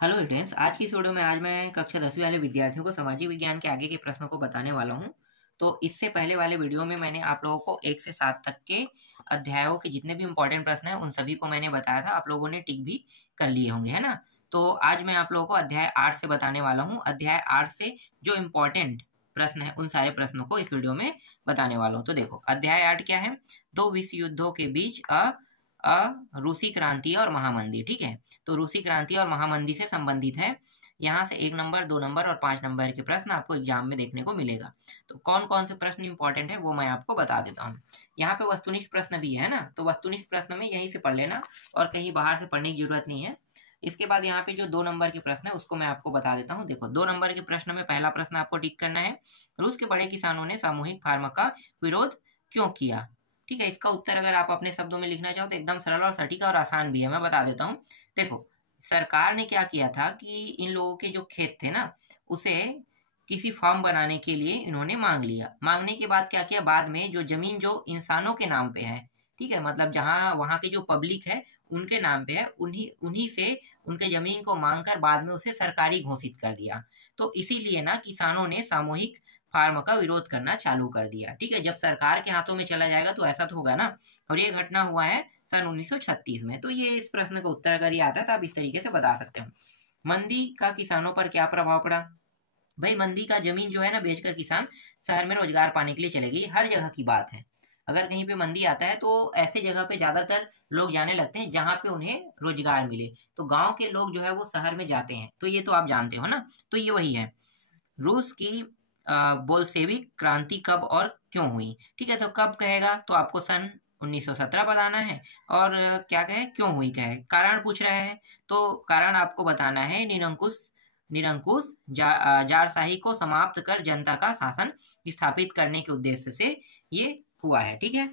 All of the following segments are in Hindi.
हेलो स्टूडेंट्स, आज की इस वीडियो में आज मैं कक्षा 10वीं वाले विद्यार्थियों को सामाजिक विज्ञान के आगे के प्रश्नों को बताने वाला हूं। तो इससे पहले वाले वीडियो में मैंने आप लोगों को 1 से 7 तक के अध्यायों के जितने भी इंपॉर्टेंट प्रश्न हैं उन सभी को मैंने बताया था। आप लोगों ने टिक भी कर लिए होंगे, है ना। तो आज मैं आप लोगों को अध्याय 8 से बताने वाला हूँ। अध्याय 8 से जो इम्पोर्टेंट प्रश्न है उन सारे प्रश्नों को इस वीडियो में बताने वाला हूँ। तो देखो, अध्याय 8 क्या है? दो विश्व युद्धों के बीच रूसी क्रांति और महामंदी। ठीक है, तो रूसी क्रांति और महामंदी से संबंधित है। यहाँ से 1 नंबर, 2 नंबर और 5 नंबर के प्रश्न आपको एग्जाम में देखने को मिलेगा। तो कौन कौन से प्रश्न इंपॉर्टेंट है वो मैं आपको बता देता हूँ। यहाँ पे वस्तुनिष्ठ प्रश्न भी है ना, तो वस्तुनिष्ठ प्रश्न में यहीं से पढ़ लेना और कहीं बाहर से पढ़ने की जरूरत नहीं है। इसके बाद यहाँ पे जो 2 नंबर के प्रश्न है उसको मैं आपको बता देता हूँ। देखो, 2 नंबर के प्रश्न में पहला प्रश्न आपको टिक करना है, रूस के बड़े किसानों ने सामूहिक फार्मा का विरोध क्यों किया? ठीक है, इसका उत्तर अगर आप अपने शब्दों में लिखना चाहो तो एकदम सरल और सटीक और आसान भी है, मैं बता देता हूँ। देखो, सरकार ने क्या किया था कि इन लोगों के जो खेत थे ना, उसे किसी फार्म बनाने के लिए इन्होंने मांग लिया। मांगने के बाद क्या किया, बाद में जो जमीन जो इंसानों के नाम पे है, ठीक है, मतलब जहाँ वहाँ की जो पब्लिक है उनके नाम पे है, उन्हीं उन्हीं से उनके जमीन को मांग कर बाद में उसे सरकारी घोषित कर दिया। तो इसीलिए ना किसानों ने सामूहिक फार्म का विरोध करना चालू कर दिया। ठीक है, जब सरकार के हाथों में चला जाएगा तो ऐसा तो होगा ना। और ये घटना हुआ है सन 1936 में। तो ये इस प्रश्न का उत्तर अगर ये आता है तो आप इस तरीके से बता सकते हो। मंदी का किसानों पर क्या प्रभाव पड़ा? भाई, मंदी का जमीन जो है ना बेचकर किसान शहर में रोजगार पाने के लिए चले गए। हर जगह की बात है। अगर कहीं पे मंदी आता है तो ऐसे जगह पे ज्यादातर लोग जाने लगते हैं जहां पे उन्हें रोजगार मिले। तो गांव के लोग जो है वो शहर में जाते हैं। तो ये तो आप जानते हो ना। तो ये वही है। रूस की बोल्शेविक क्रांति कब और क्यों हुई? ठीक है, तो कब कहेगा तो आपको सन 1917 बताना है। और क्या कहे, क्यों हुई कहे, कारण पूछ रहे हैं तो कारण आपको बताना है। निरंकुश जारशाही को समाप्त कर जनता का शासन स्थापित करने के उद्देश्य से ये हुआ है। ठीक है,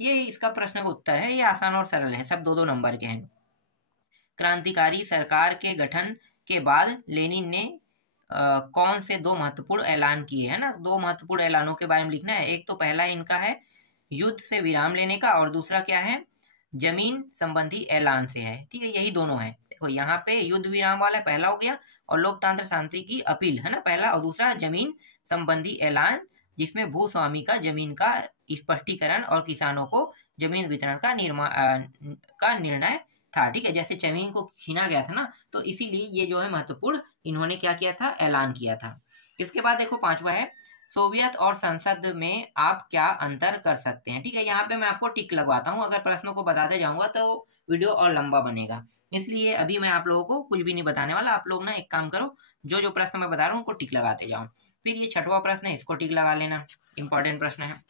ये इसका प्रश्न का उत्तर है। ये आसान और सरल है, सब 2-2 नंबर के हैं। क्रांतिकारी सरकार के गठन के बाद लेनिन ने कौन से 2 महत्वपूर्ण ऐलान किए हैं ना। 2 महत्वपूर्ण ऐलानों के बारे में लिखना है। एक तो पहला इनका है युद्ध से विराम लेने का, और दूसरा क्या है, जमीन संबंधी ऐलान से है। ठीक है, यही दोनों है। देखो, यहाँ पे युद्ध विराम वाला पहला हो गया, और लोकतंत्र शांति की अपील है ना पहला, और दूसरा जमीन संबंधी ऐलान, जिसमें भूस्वामी का जमीन का स्पष्टीकरण और किसानों को जमीन वितरण का निर्णय था। ठीक है, जैसे जमीन को छीना गया था ना, तो इसीलिए ये जो है महत्वपूर्ण इन्होंने क्या किया था, ऐलान किया था। इसके बाद देखो, 5वां है सोवियत और संसद में आप क्या अंतर कर सकते हैं। ठीक है, यहाँ पे मैं आपको टिक लगवाता हूँ। अगर प्रश्नों को बताते जाऊंगा तो वीडियो और लंबा बनेगा, इसलिए अभी मैं आप लोगों को कुछ भी नहीं बताने वाला। आप लोग ना एक काम करो, जो जो प्रश्न मैं बता रहा हूँ उनको टिक लगाते जाओ। फिर ये 6वां प्रश्न है, इसको टिक लगा लेना, इंपॉर्टेंट प्रश्न है।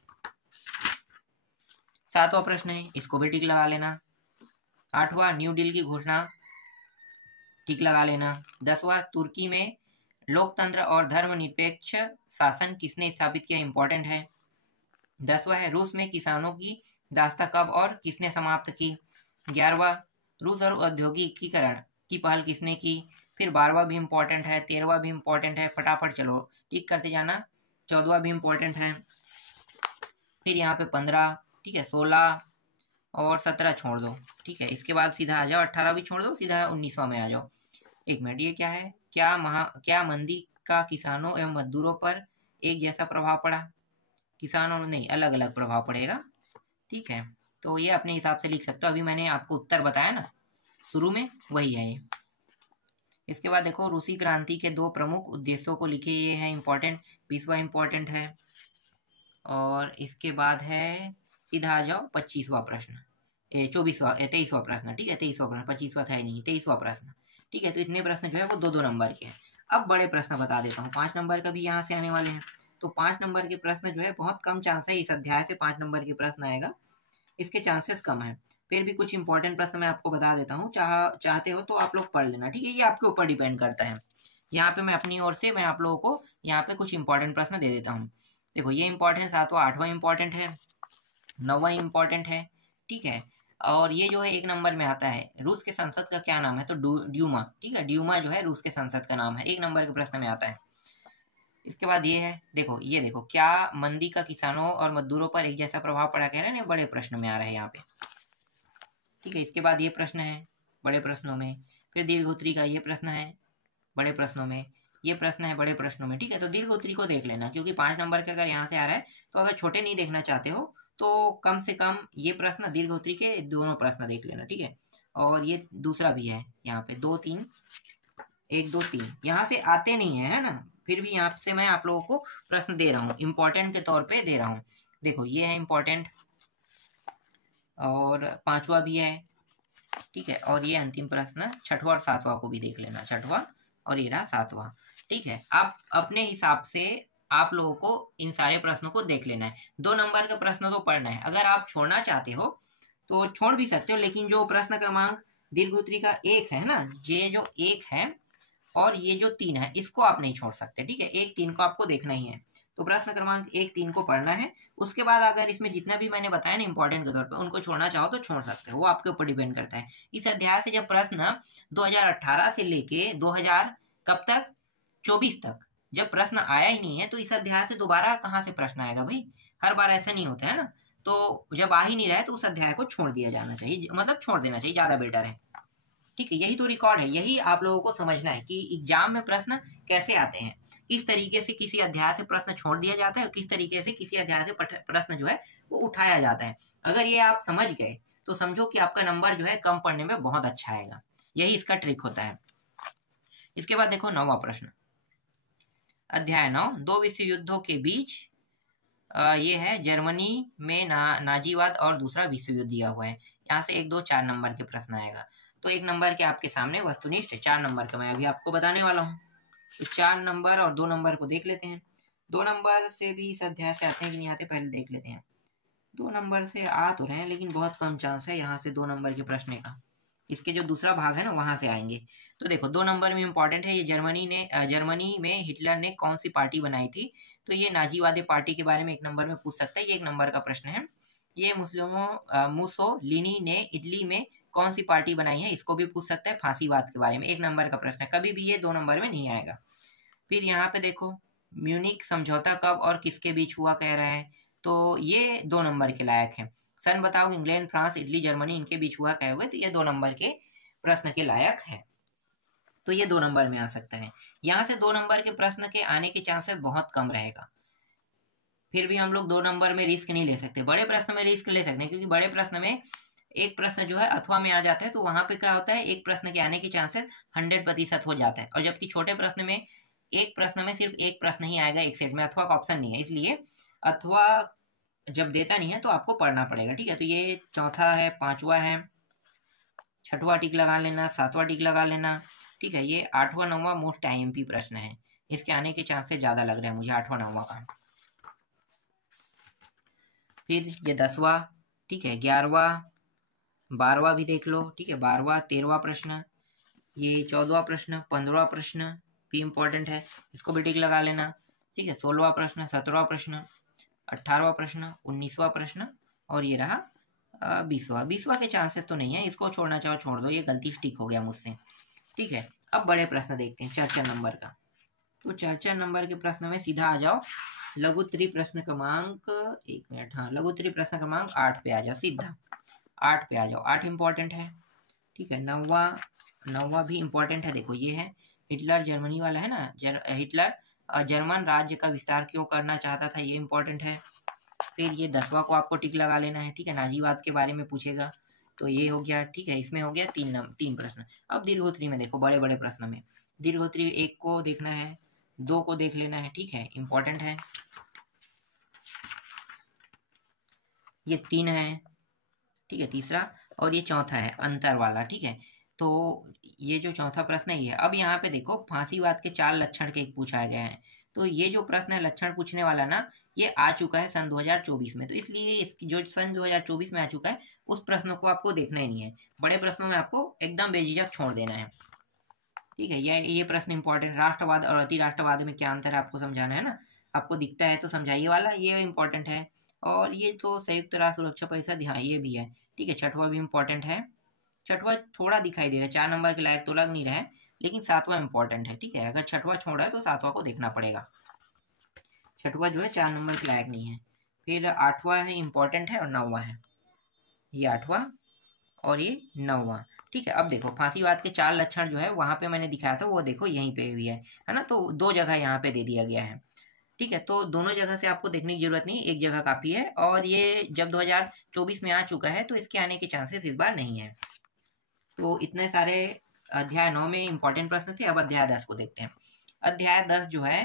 7वां प्रश्न है, इसको भी टिक लगा लेना। 8वां न्यू डील की घोषणा, टिक लगा लेना। 10वां तुर्की में लोकतंत्र और धर्मनिरपेक्ष शासन किसने स्थापित किया, इंपॉर्टेंट है। 10वां है रूस में किसानों की दास्ता कब और किसने समाप्त की। 11वां रूस और औद्योगिकीकरण की पहल किसने की। फिर 12वां भी इंपॉर्टेंट है, 13वां भी इंपॉर्टेंट है, फटाफट चलो टिक करते जाना। 14वां भी इंपॉर्टेंट है। फिर यहाँ पे 15, ठीक है, 16 और 17 छोड़ दो। ठीक है, इसके बाद सीधा आ जाओ, 18 भी छोड़ दो, सीधा 19वां में आ जाओ। 1 मिनट, ये क्या है, क्या मंदी का किसानों एवं मजदूरों पर एक जैसा प्रभाव पड़ा? किसानों नहीं, अलग अलग प्रभाव पड़ेगा। ठीक है, तो ये अपने हिसाब से लिख सकते हो। अभी मैंने आपको उत्तर बताया ना शुरू में, वही है ये। इसके बाद देखो, रूसी क्रांति के 2 प्रमुख उद्देश्यों को लिखे, ये है इंपॉर्टेंट। 20वां इंपॉर्टेंट है। और इसके बाद है, सीधा आ जाओ 25वां प्रश्न, 23वां प्रश्न। ठीक है, 23वां प्रश्न, 25वां था ही नहीं, 23वां प्रश्न। ठीक है, तो इतने प्रश्न जो है वो 2-2 नंबर के हैं। अब बड़े प्रश्न बता देता हूँ, 5 नंबर का भी यहाँ से आने वाले हैं। तो 5 नंबर के प्रश्न जो है बहुत कम चांस है इस अध्याय से 5 नंबर के प्रश्न आएगा, इसके चांसेस कम है। फिर भी कुछ इंपॉर्टेंट प्रश्न मैं आपको बता देता हूँ, चाहते हो तो आप लोग पढ़ लेना। ठीक है, ये आपके ऊपर डिपेंड करता है। यहाँ पे मैं अपनी ओर से मैं आप लोगों को यहाँ पे कुछ इंपॉर्टेंट प्रश्न दे देता हूँ। देखो, ये इंपॉर्टेंट 7वां 8वां इंपॉर्टेंट है, 9वां इंपॉर्टेंट है। ठीक है, और ये जो है 1 नंबर में आता है, रूस के संसद का क्या नाम है, तो ड्यूमा। ठीक है, ड्यूमा जो है रूस के संसद का नाम है, 1 नंबर के प्रश्न में आता है। इसके बाद ये है, देखो ये देखो, क्या मंदी का किसानों और मजदूरों पर एक जैसा प्रभाव पड़ा, कह रहे हैं ना, बड़े प्रश्न में आ रहा है यहाँ पे। ठीक है, इसके बाद ये प्रश्न है बड़े प्रश्नों में। फिर दीर्घोत्तरी का ये प्रश्न है बड़े प्रश्नों में, ये प्रश्न है बड़े प्रश्नों में, ठीक है। तो दीर्घोत्तरी को देख लेना, क्योंकि 5 नंबर का अगर यहाँ से आ रहा है तो अगर छोटे नहीं देखना चाहते हो तो कम से कम ये प्रश्न दीर्घोत्तरी के दोनों प्रश्न देख लेना, ठीक है। और ये दूसरा भी है यहाँ पे 2 3 1 2 3 यहाँ से आते नहीं है ना, फिर भी यहाँ से मैं आप लोगों को प्रश्न दे रहा हूँ, इंपॉर्टेंट के तौर पे दे रहा हूँ। देखो ये है इंपॉर्टेंट, और 5वां भी है, ठीक है। और ये अंतिम प्रश्न 6वां और 7वां को भी देख लेना, 6वां और ये रहा 7वां, ठीक है। आप अपने हिसाब से आप लोगों को इन सारे प्रश्नों को देख लेना है। 2 नंबर का प्रश्न तो पढ़ना है, अगर आप छोड़ना चाहते हो तो छोड़ भी सकते हो, लेकिन जो प्रश्न क्रमांक दीर्घोत्तरी का 1 है ना, ये जो 1 है और ये जो 3 है इसको आप नहीं छोड़ सकते, ठीक है। 1 3 को आपको देखना ही है, तो प्रश्न क्रमांक 1 3 को पढ़ना है। उसके बाद अगर इसमें जितना भी मैंने बताया ना इंपॉर्टेंट के तौर पे, उनको छोड़ना चाहो तो छोड़ सकते हो, वो आपके ऊपर डिपेंड करता है। इस अध्याय से जब प्रश्न 2018 से लेके 2000 कब तक 24 तक जब प्रश्न आया ही नहीं है, तो इस अध्याय से दोबारा कहाँ से प्रश्न आएगा भाई, हर बार ऐसा नहीं होता है ना। तो जब आ ही नहीं रहा है तो उस अध्याय को छोड़ दिया जाना चाहिए, मतलब छोड़ देना चाहिए, ज्यादा बेटर है, ठीक है। यही तो रिकॉर्ड है, यही आप लोगों को समझना है कि एग्जाम में प्रश्न कैसे आते हैं, किस तरीके से किसी अध्याय से प्रश्न छोड़ दिया जाता है और किस तरीके से किसी अध्याय से प्रश्न जो है वो उठाया जाता है। अगर ये आप समझ गए तो समझो कि आपका नंबर जो है कम पढ़ने में बहुत अच्छा आएगा, यही इसका ट्रिक होता है। इसके बाद देखो 9वां प्रश्न, अध्याय 9, 2 विश्व युद्धों के बीच, ये है जर्मनी में नाजीवाद और दूसरा विश्व युद्ध दिया हुआ है। यहाँ से 1 2 4 नंबर के प्रश्न आएगा। तो 1 नंबर के आपके सामने वस्तुनिष्ठ, 4 नंबर का मैं अभी आपको बताने वाला हूँ। तो 4 नंबर और 2 नंबर को देख लेते हैं। 2 नंबर से भी इस अध्याय से आते हैं कि नहीं आते, पहले देख लेते हैं। 2 नंबर से आ तो रहे हैं, लेकिन बहुत कम चांस है यहाँ से 2 नंबर के प्रश्न का। इसके जो दूसरा भाग है ना वहां से आएंगे। तो देखो 2 नंबर में इंपॉर्टेंट है, ये जर्मनी में हिटलर ने कौन सी पार्टी बनाई थी, तो ये नाजीवादी पार्टी के बारे में 1 नंबर में पूछ सकता है, ये 1 नंबर का प्रश्न है। ये मुसोलिनी ने इटली में कौन सी पार्टी बनाई है, इसको भी पूछ सकता है। फांसीवाद के बारे में 1 नंबर का प्रश्न है, कभी भी ये 2 नंबर में नहीं आएगा। फिर यहाँ पे देखो म्यूनिक समझौता कब और किसके बीच हुआ कह रहा है, तो ये 2 नंबर के लायक है। सन बताओ, इंग्लैंड फ्रांस इटली जर्मनी इनके बीच हुआ कहे हुए, तो ये 2 नंबर के प्रश्न के लायक है, तो ये 2 नंबर में आ सकता है। यहाँ से 2 नंबर के प्रश्न के आने के चांसेस बहुत कम रहेगा। फिर भी हम लोग 2 नंबर में रिस्क नहीं ले सकते, बड़े प्रश्न में रिस्क ले सकते हैं, क्योंकि बड़े प्रश्न में एक प्रश्न जो है अथवा में आ जाता है, तो वहां पे क्या होता है, एक प्रश्न के आने के चांसेस 100% हो जाता है। और जबकि छोटे प्रश्न में एक प्रश्न में सिर्फ एक प्रश्न ही आएगा एक सेट में, अथवा का ऑप्शन नहीं है, इसलिए अथवा जब देता नहीं है तो आपको पढ़ना पड़ेगा, ठीक है। तो ये 4था है, 5वां है, 6वां टिक लगा लेना, 7वां टिक लगा लेना, ठीक है। ये 8वां 9वां मोस्ट IMP प्रश्न है, इसके आने के चांसेस ज्यादा लग रहे हैं मुझे 8वां 9वां का। फिर ये 10वां, ठीक है, 11वां 12वां भी देख लो, ठीक है, 12वां 13वां प्रश्न, ये 14वां प्रश्न, 15वां प्रश्न भी इंपॉर्टेंट है, इसको भी टिक लगा लेना, ठीक है। 16वां प्रश्न, 17वां प्रश्न, 18वां प्रश्न, 19वां प्रश्न, और ये रहा 20वां के चांसेस तो नहीं है, इसको छोड़ना चाहो छोड़ दो, ये गलती स्टिक हो गया मुझसे, ठीक है। अब बड़े प्रश्न देखते हैं 4 नंबर का। तो 4 नंबर के प्रश्न में सीधा आ जाओ, लघुत्तरी प्रश्न क्रमांक 1 मिनट, हाँ, लघुत्तरी प्रश्न क्रमांक 8 पे आ जाओ, सीधा 8 पे आ जाओ। 8 इंपॉर्टेंट है, ठीक है। 9वां भी इंपॉर्टेंट है, देखो ये है हिटलर जर्मनी वाला है ना, हिटलर जर्मन राज्य का विस्तार क्यों करना चाहता था, ये इंपॉर्टेंट है। फिर ये 10वां को आपको टिक लगा लेना है, ठीक है, नाजीवाद के बारे में पूछेगा, तो ये हो गया, ठीक है। इसमें हो गया 3 प्रश्न। अब दीर्घोत्तरी में देखो, बड़े बड़े प्रश्न में दीर्घोत्तरी 1 को देखना है, 2 को देख लेना है, ठीक है, इंपॉर्टेंट है। ये 3 है, ठीक है, तीसरा, और ये 4था है अंतर वाला, ठीक है। तो ये जो 4था प्रश्न है ये। अब यहाँ पे देखो फांसीवाद के 4 लक्षण के एक पूछा गया है, तो ये जो प्रश्न है लक्षण पूछने वाला ना, ये आ चुका है सन 2024 में, तो इसलिए इसकी जो सन 2024 में आ चुका है उस प्रश्न को आपको देखना ही नहीं है, बड़े प्रश्नों में आपको एकदम बेझिझक छोड़ देना है, ठीक है। ये प्रश्न इंपॉर्टेंट, राष्ट्रवाद और अति राष्ट्रवाद में क्या अंतर है आपको समझाना है ना, आपको दिखता है तो समझाइए वाला, ये इंपॉर्टेंट है। और ये तो संयुक्त राष्ट्र सुरक्षा परिषद, हाँ ये भी है, ठीक है। 6वां भी इंपॉर्टेंट है, 6वां थोड़ा दिखाई दे रहा है, 4 नंबर के लायक तो लग नहीं रहा है, लेकिन 7वां इंपॉर्टेंट है, ठीक है। अगर 6वां छोड़ रहा है तो 7वां को देखना पड़ेगा, 6वां जो है 4 नंबर के लायक नहीं है। फिर 8वां है, इंपॉर्टेंट है, और 9वां है, ये 8वां और ये 9वां, ठीक है, अब देखो फांसीवाद के 4 लक्षण जो है वहां पे मैंने दिखाया था, वो देखो यहीं पे भी है ना। तो 2 जगह यहाँ पे दे दिया गया है। ठीक है, तो दोनों जगह से आपको देखने की जरूरत नहीं, एक जगह काफी है। और ये जब 2024 में आ चुका है तो इसके आने के चांसेस इस बार नहीं है। तो इतने सारे अध्याय 9 में इंपॉर्टेंट प्रश्न थे। अब अध्याय 10 को देखते हैं। अध्याय 10 जो है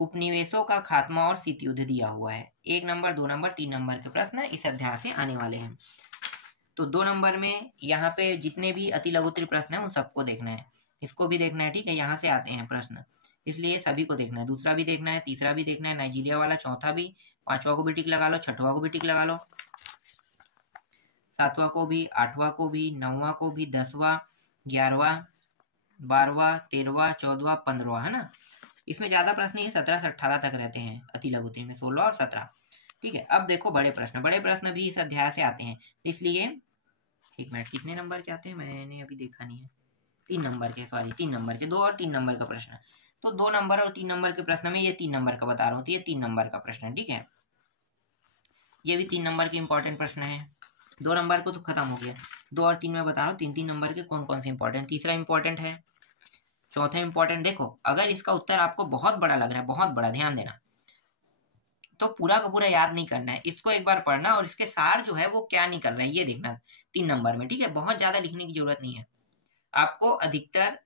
उपनिवेशों का खात्मा और शीत युद्ध दिया हुआ है। 1 नंबर, 2 नंबर, 3 नंबर के प्रश्न इस अध्याय से आने वाले हैं। तो 2 नंबर में यहाँ पे जितने भी अति लघुत्तरी प्रश्न है उन सबको देखना है, इसको भी देखना है। ठीक है, यहाँ से आते हैं प्रश्न, इसलिए सभी को देखना है। दूसरा भी देखना है, तीसरा भी देखना है, नाइजीरिया वाला, चौथा भी, 5वां को भी टिक लगा लो, 6वां को भी टिक लगा लो, 7वां को भी, 8वां को भी, 9वां को भी, 10वां, 11वां, 12वां, 13वां, 14वां, 15वां, है ना। इसमें ज्यादा प्रश्न ये 17 से 18 तक रहते हैं, अति लघुत्तरी में 16 और 17। ठीक है, अब देखो बड़े प्रश्न, बड़े प्रश्न भी इस अध्याय से आते हैं, इसलिए 1 मिनट, कितने नंबर के आते हैं मैंने अभी देखा नहीं है। 3 नंबर के, सॉरी 3 नंबर के, 2 और 3 नंबर का प्रश्न। तो 2 नंबर और 3 नंबर के प्रश्न में ये 3 नंबर का बता रहा हूँ, तो ये 3 नंबर का प्रश्न है। ठीक है, ये भी 3 नंबर के इंपॉर्टेंट प्रश्न है। 2 नंबर को तो खत्म हो गया, 2 और 3 में बता रहा हूँ 3-3 नंबर के कौन कौन से इंपॉर्टेंट। तीसरा इंपॉर्टेंट है, चौथा इंपॉर्टेंट। देखो अगर इसका उत्तर आपको बहुत बड़ा लग रहा है, बहुत बड़ा, ध्यान देना, तो पूरा का पूरा याद नहीं करना है, इसको एक बार पढ़ना और इसके सार जो है वो क्या निकल रहा है ये देखना 3 नंबर में। ठीक है, बहुत ज्यादा लिखने की जरूरत नहीं है, आपको अधिकतर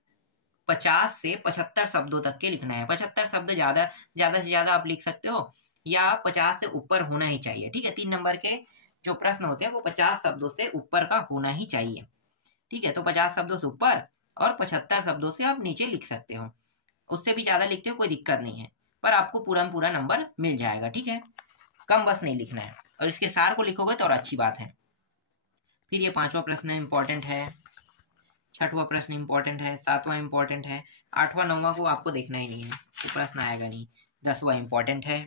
50 से 75 शब्दों तक के लिखना है। 75 शब्द ज्यादा से ज्यादा आप लिख सकते हो, या 50 से ऊपर होना ही चाहिए। ठीक है, 3 नंबर के जो प्रश्न होते हैं वो 50 शब्दों से ऊपर का होना ही चाहिए। ठीक है, तो 50 शब्दों से ऊपर और 75 शब्दों से आप नीचे लिख सकते हो, उससे भी ज्यादा लिखते हो कोई दिक्कत नहीं है, पर आपको पूरा नंबर मिल जाएगा। ठीक है, कम बस नहीं लिखना है, और इसके सार को लिखोगे तो और अच्छी बात है। फिर ये 5वां प्रश्न इंपॉर्टेंट है, 6वां प्रश्न इंपॉर्टेंट है, 7वां इंपॉर्टेंट है, 8वां 9वां को आपको देखना ही नहीं है, तो प्रश्न आएगा नहीं। 10वां इंपॉर्टेंट है।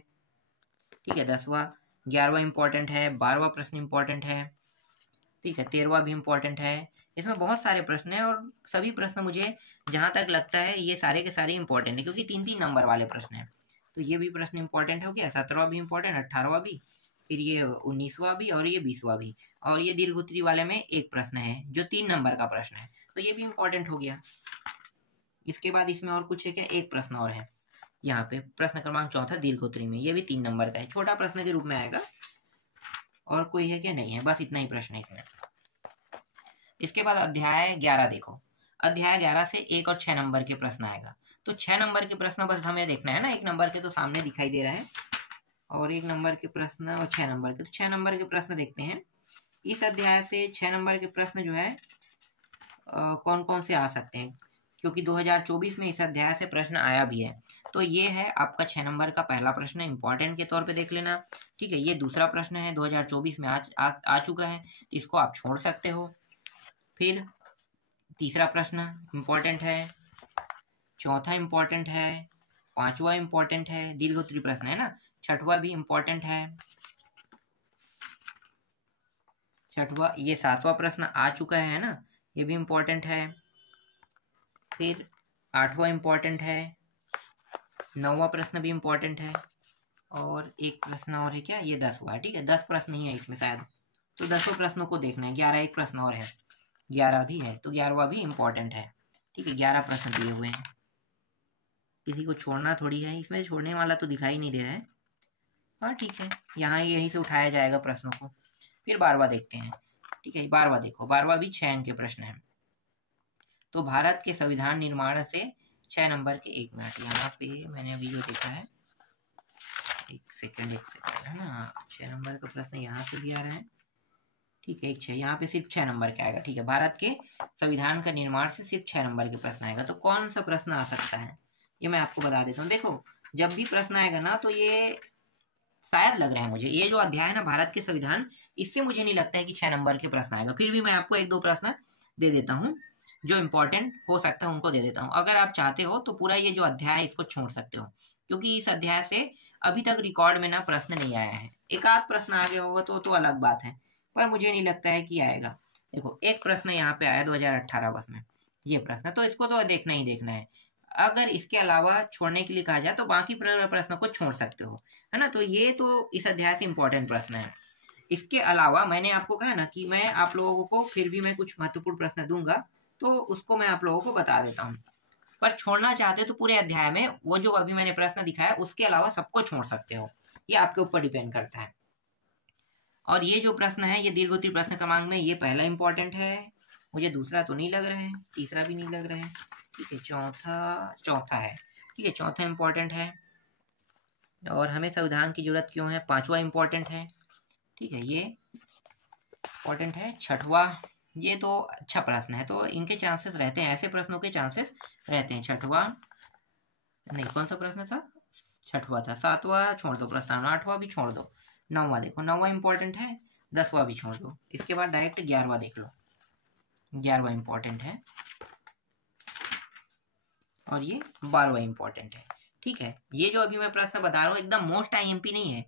ठीक है, 10वां, 11वां इंपॉर्टेंट है, 12वां प्रश्न इंपॉर्टेंट है। ठीक है, 13वां भी इंपॉर्टेंट है। इसमें बहुत सारे प्रश्न हैं और सभी प्रश्न मुझे जहां तक लगता है ये सारे के सारे इंपॉर्टेंट है, क्योंकि 3-3 नंबर वाले प्रश्न हैं। तो ये भी प्रश्न इंपॉर्टेंट हो गया, 17वां भी इंपॉर्टेंट, 18वां भी, फिर ये 19वां भी, और ये 20वां भी। और ये दीर्घ उत्तरी वाले में एक प्रश्न है जो 3 नंबर का प्रश्न है, तो ये भी इंपॉर्टेंट हो गया। इसके बाद इसमें और कुछ है क्या, एक प्रश्न और है यहाँ पे, प्रश्न क्रमांक 4 दीर्घ उत्तरी में, ये भी 3 नंबर का है, छोटा प्रश्न के रूप में आएगा। और कोई है क्या, नहीं है, बस इतना ही प्रश्न है इसमें। इसके बाद अध्याय 11 देखो, अध्याय 11 से 1 और 6 नंबर के प्रश्न आएगा। तो 6 नंबर के प्रश्न बस हमें देखना है ना, 1 नंबर के तो सामने दिखाई दे रहा है, और 1 नंबर के प्रश्न और 6 नंबर के, तो 6 नंबर के प्रश्न देखते हैं। इस अध्याय से 6 नंबर के प्रश्न जो है कौन कौन से आ सकते हैं, क्योंकि 2024 में इस अध्याय से प्रश्न आया भी है। तो ये है आपका 6 नंबर का पहला प्रश्न, इंपॉर्टेंट के तौर पे देख लेना। ठीक है, ये दूसरा प्रश्न है, 2024 में आ चुका है, तो इसको आप छोड़ सकते हो। फिर तीसरा प्रश्न इंपॉर्टेंट है, चौथा इंपॉर्टेंट है, 5वां इंपॉर्टेंट है, दीर्घ उत्तरी प्रश्न है ना, 6वां भी इंपॉर्टेंट है, 6वां, ये 7वां प्रश्न आ चुका है ना, ये भी इंपॉर्टेंट है। फिर 8वां इंपॉर्टेंट है, 9वां प्रश्न भी इंपॉर्टेंट है, और एक प्रश्न और है क्या, ये 10वां। ठीक है, 10 प्रश्न ही है इसमें शायद, तो 10 प्रश्नों को देखना है। 11 एक प्रश्न और है, 11 भी है, तो 11वां भी इंपॉर्टेंट है। ठीक है, 11 प्रश्न दिए हुए हैं, किसी को छोड़ना थोड़ी है, इसमें छोड़ने वाला तो दिखाई नहीं दे रहा है। हाँ ठीक है, यहाँ यहीं से उठाया जाएगा प्रश्नों को। फिर 12वां देखते हैं। ठीक है, 12वां देखो, 12वां भी 6 अंक के प्रश्न है। तो भारत के संविधान निर्माण से 6 नंबर के, 1 मिनट, यहाँ पे मैंने अभी जो देखा है, एक सेकंड है ना, 6 नंबर का प्रश्न यहाँ से भी आ रहा है। ठीक है, 1 6, यहाँ पे सिर्फ 6 नंबर का आएगा। ठीक है, भारत के संविधान का निर्माण से सिर्फ 6 नंबर के प्रश्न आएगा। तो कौन सा प्रश्न आ सकता है ये मैं आपको बता देता हूँ। देखो जब भी प्रश्न आएगा ना, तो ये शायद लग रहा है मुझे, ये जो अध्याय है ना भारत के संविधान, इससे मुझे नहीं लगता है कि 6 नंबर के प्रश्न आएगा। फिर भी मैं आपको 1-2 प्रश्न दे देता हूँ जो इंपॉर्टेंट हो सकता है, उनको दे देता हूँ। अगर आप चाहते हो तो पूरा ये जो अध्याय है इसको छोड़ सकते हो, क्योंकि इस अध्याय से अभी तक रिकॉर्ड में ना प्रश्न नहीं आया है। एक आध प्रश्न आ गया होगा तो अलग बात है, पर मुझे नहीं लगता है कि आएगा। देखो एक प्रश्न यहाँ पे आया 2018 वर्ष में, ये प्रश्न, तो इसको तो देखना ही देखना है। अगर इसके अलावा छोड़ने के लिए कहा जाए तो बाकी प्रश्न को छोड़ सकते हो, है ना। तो ये तो इस अध्याय से इंपॉर्टेंट प्रश्न है। इसके अलावा मैंने आपको कहा ना कि मैं आप लोगों को फिर भी मैं कुछ महत्वपूर्ण प्रश्न दूंगा, तो उसको मैं आप लोगों को बता देता हूँ। पर छोड़ना चाहते तो पूरे अध्याय में वो जो अभी मैंने प्रश्न दिखाया उसके अलावा सबको छोड़ सकते हो, ये आपके ऊपर डिपेंड करता है। और ये जो प्रश्न है ये दीर्घोत्तरीय प्रश्न क्रमांक में ये पहला इंपॉर्टेंट है, मुझे दूसरा तो नहीं लग रहा है, तीसरा भी नहीं लग रहा है, ठीक है, चौथा है, ठीक है, चौथा इंपॉर्टेंट है। और हमें संविधान की जरूरत क्यों है, पांचवा इंपॉर्टेंट है, ठीक है, ये इंपॉर्टेंट है। छठवा, ये तो अच्छा प्रश्न है, तो इनके चांसेस रहते हैं, ऐसे प्रश्नों के चांसेस रहते हैं। छठवा नहीं, कौन सा प्रश्न था, छठवा था। सातवां छोड़ दो प्रस्तावना, आठवां भी छोड़ दो, नौवां देखो, नौवां इंपॉर्टेंट है, 10वां भी छोड़ दो। इसके बाद डायरेक्ट 11वां देख लो, 11वां इंपॉर्टेंट है, और ये 12वां इंपॉर्टेंट है, ठीक है। ये जो अभी मैं प्रश्न बता रहा हूँ एकदम मोस्ट आईएमपी नहीं है,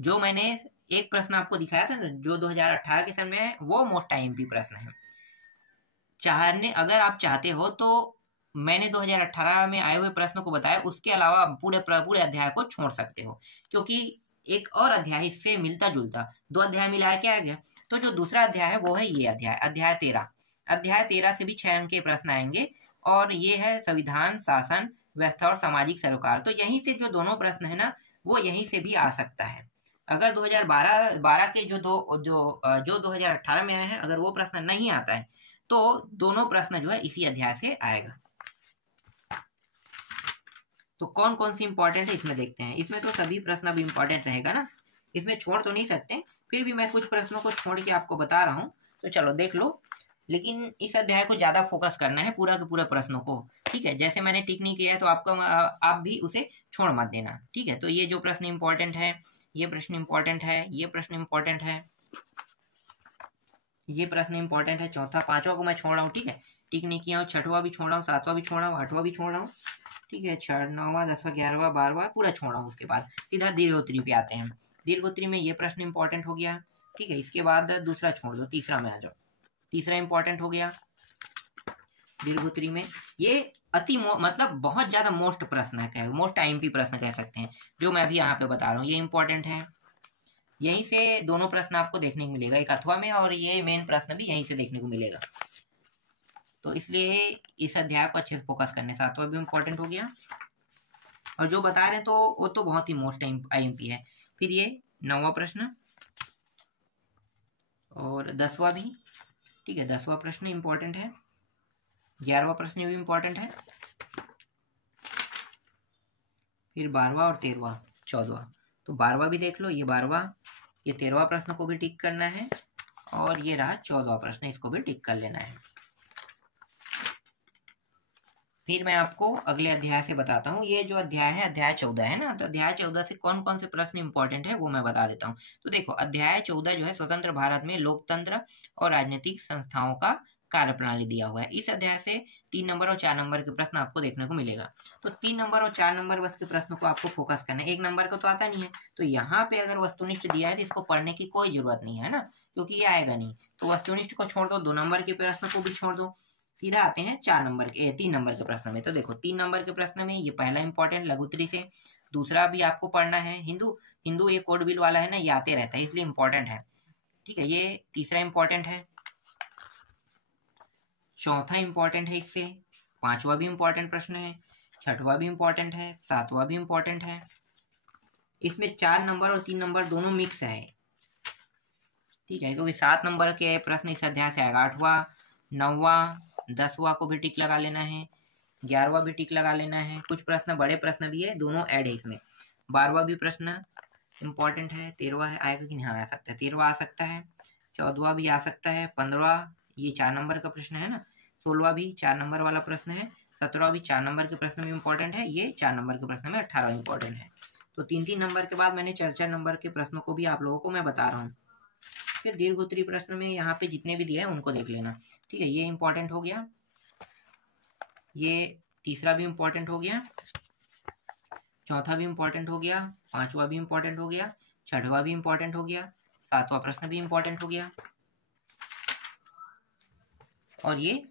जो मैंने एक प्रश्न आपको दिखाया था जो 2018 के समय है, वो मोस्ट आईएमपी प्रश्न है। चाहने अगर आप चाहते हो तो मैंने 2018 में आए हुए प्रश्नों को बताया, उसके अलावा पूरे अध्याय को छोड़ सकते हो, क्योंकि एक और अध्याय इससे मिलता जुलता, 2 अध्याय मिलाया क्या गया, तो जो दूसरा अध्याय है वो है ये अध्याय, अध्याय 13। अध्याय 13 से भी 6 अंक के प्रश्न आएंगे, और ये है संविधान, शासन व्यवस्था और सामाजिक सरोकार। तो यहीं से जो दोनों प्रश्न है ना, वो यहीं से भी आ सकता है। अगर 2012 के जो 2018 में आए हैं, अगर वो प्रश्न नहीं आता है तो दोनों प्रश्न जो है इसी अध्याय से आएगा। तो कौन कौन सी इंपॉर्टेंट है इसमें देखते हैं। इसमें तो सभी प्रश्न अब इंपॉर्टेंट रहेगा ना, इसमें छोड़ तो नहीं सकते, फिर भी मैं कुछ प्रश्नों को छोड़ के आपको बता रहा हूँ, तो चलो देख लो। लेकिन इस अध्याय को ज्यादा फोकस करना है, पूरा के पूरे प्रश्नों को, ठीक है। जैसे मैंने टिक नहीं किया है तो आपको आप भी उसे छोड़ मत देना, ठीक है। तो ये जो प्रश्न इंपॉर्टेंट है, ये प्रश्न इंपॉर्टेंट है, ये प्रश्न इंपॉर्टेंट है, ये प्रश्न इंपॉर्टेंट है। चौथा, पांचवा को मैं छोड़ रहा हूँ, ठीक है, टिक नहीं किया हूँ। छठवा भी छोड़ रहा हूँ, सातवां भी छोड़ रहा हूँ, आठवां भी छोड़ रहा हूँ, ठीक है। 6, 9वां, 10वां, 11वां, 12वां पूरा छोड़ रहा हूँ। उसके बाद सीधा दीर्घोत्तरी पे आते हैं। दीर्घोत्तरी में ये प्रश्न इंपॉर्टेंट हो गया, ठीक है। इसके बाद दूसरा छोड़ दो, तीसरा में आ जाओ। तीसरा इंपॉर्टेंट हो गया दीर्घोत्तरी में, ये मतलब बहुत ज्यादा मोस्ट प्रश्न है, मोस्ट आईएमपी प्रश्न कह सकते हैं, जो मैं अभी यहाँ पे बता रहा हूँ, ये इंपॉर्टेंट है। यहीं से दोनों प्रश्न आपको देखने को मिलेगा, एक अथवा में, और ये मेन प्रश्न भी यहीं से देखने को मिलेगा। तो इसलिए इस अध्याय को अच्छे से फोकस करने, सातवां भी इंपॉर्टेंट हो गया, और जो बता रहे हैं तो वो तो बहुत ही मोस्ट आईएमपी है। फिर ये 9वां प्रश्न और 10वां भी, ठीक है, 10वां प्रश्न इंपॉर्टेंट है, 11वां प्रश्न भी इंपॉर्टेंट है, फिर 12वां और 13वां, 14वां। तो 12वां भी देख लो, ये 12वां, ये 13वां प्रश्न को भी टिक करना है, और ये रहा 14वां प्रश्न, इसको भी टिक कर लेना है। फिर मैं आपको अगले अध्याय से बताता हूँ। ये जो अध्याय है, अध्याय 14 है ना, तो अध्याय 14 से कौन कौन से प्रश्न इंपॉर्टेंट है वो मैं बता देता हूँ। तो देखो, अध्याय 14 जो है स्वतंत्र भारत में लोकतंत्र और राजनीतिक संस्थाओं का कार्यप्रणाली दिया हुआ है। इस अध्याय से 3 नंबर और 4 नंबर के प्रश्न आपको देखने को मिलेगा। तो 3 नंबर और 4 नंबर बस के प्रश्नों को आपको फोकस करना है, 1 नंबर का तो आता नहीं है, तो यहाँ पे अगर वस्तुनिष्ठ दिया है तो इसको पढ़ने की कोई जरूरत नहीं है ना, क्योंकि ये आएगा नहीं। तो वस्तुनिष्ठ को छोड़ दो, 2 नंबर के प्रश्न को भी छोड़ दो, सीधा आते हैं 4 नंबर के 3 नंबर के प्रश्न में। तो देखो, 3 नंबर के प्रश्न में ये पहला इंपॉर्टेंट लघुत्तरी से, दूसरा भी आपको पढ़ना है, हिंदू ये कोड बिल वाला है ना, ये आते रहता है इसलिए इंपॉर्टेंट है, ठीक है। ये तीसरा इंपॉर्टेंट है, चौथा इंपॉर्टेंट है इससे, 5वां भी इंपॉर्टेंट प्रश्न है, 6वां भी इंपॉर्टेंट है, 7वां भी इंपॉर्टेंट है। इसमें 4 नंबर और 3 नंबर दोनों मिक्स है, ठीक है, क्योंकि 7 नंबर के प्रश्न इस अध्याय से आएगा। 8वां, 9वां, 10वां को भी टिक लगा लेना है, 11वां भी टिक लगा लेना है। कुछ प्रश्न बड़े प्रश्न भी है, दोनों ऐड है इसमें। 12वां भी प्रश्न इंपॉर्टेंट है, 13वां है, आएगा कि नहीं, हाँ आ सकता है, 13वां आ सकता है, 14वां भी आ सकता है, 15वां ये 4 नंबर का प्रश्न है ना, 16वां भी 4 नंबर वाला प्रश्न है, 17वां भी 4 नंबर के प्रश्न में इंपॉर्टेंट है, ये 4 नंबर के प्रश्न में 18वां इंपॉर्टेंट है। तो 3-3 नंबर के बाद मैंने 4-4 नंबर के प्रश्नों को भी आप लोगों को मैं बता रहा हूँ। फिर दीर्घोत्तरी प्रश्न में यहाँ पे जितने भी दिए हैं उनको देख लेना, ठीक है। ये इंपॉर्टेंट हो गया, ये तीसरा भी इंपॉर्टेंट हो गया, चौथा भी इंपॉर्टेंट हो गया, 5वां भी इंपॉर्टेंट हो गया, 6वां भी इंपॉर्टेंट हो गया, 7वां प्रश्न भी इंपॉर्टेंट हो गया, और ये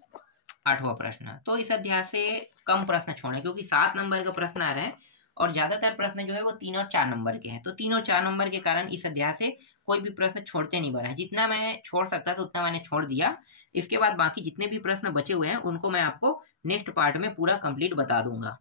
8वां प्रश्न। तो इस अध्याय से कम प्रश्न छोड़े, क्योंकि 7 नंबर का प्रश्न आ रहा है और ज्यादातर प्रश्न जो है वो 3 और 4 नंबर के हैं। तो 3 और 4 नंबर के कारण इस अध्याय से कोई भी प्रश्न छोड़ते नहीं बना है। जितना मैं छोड़ सकता था उतना मैंने छोड़ दिया। इसके बाद बाकी जितने भी प्रश्न बचे हुए हैं उनको मैं आपको नेक्स्ट पार्ट में पूरा कंप्लीट बता दूंगा।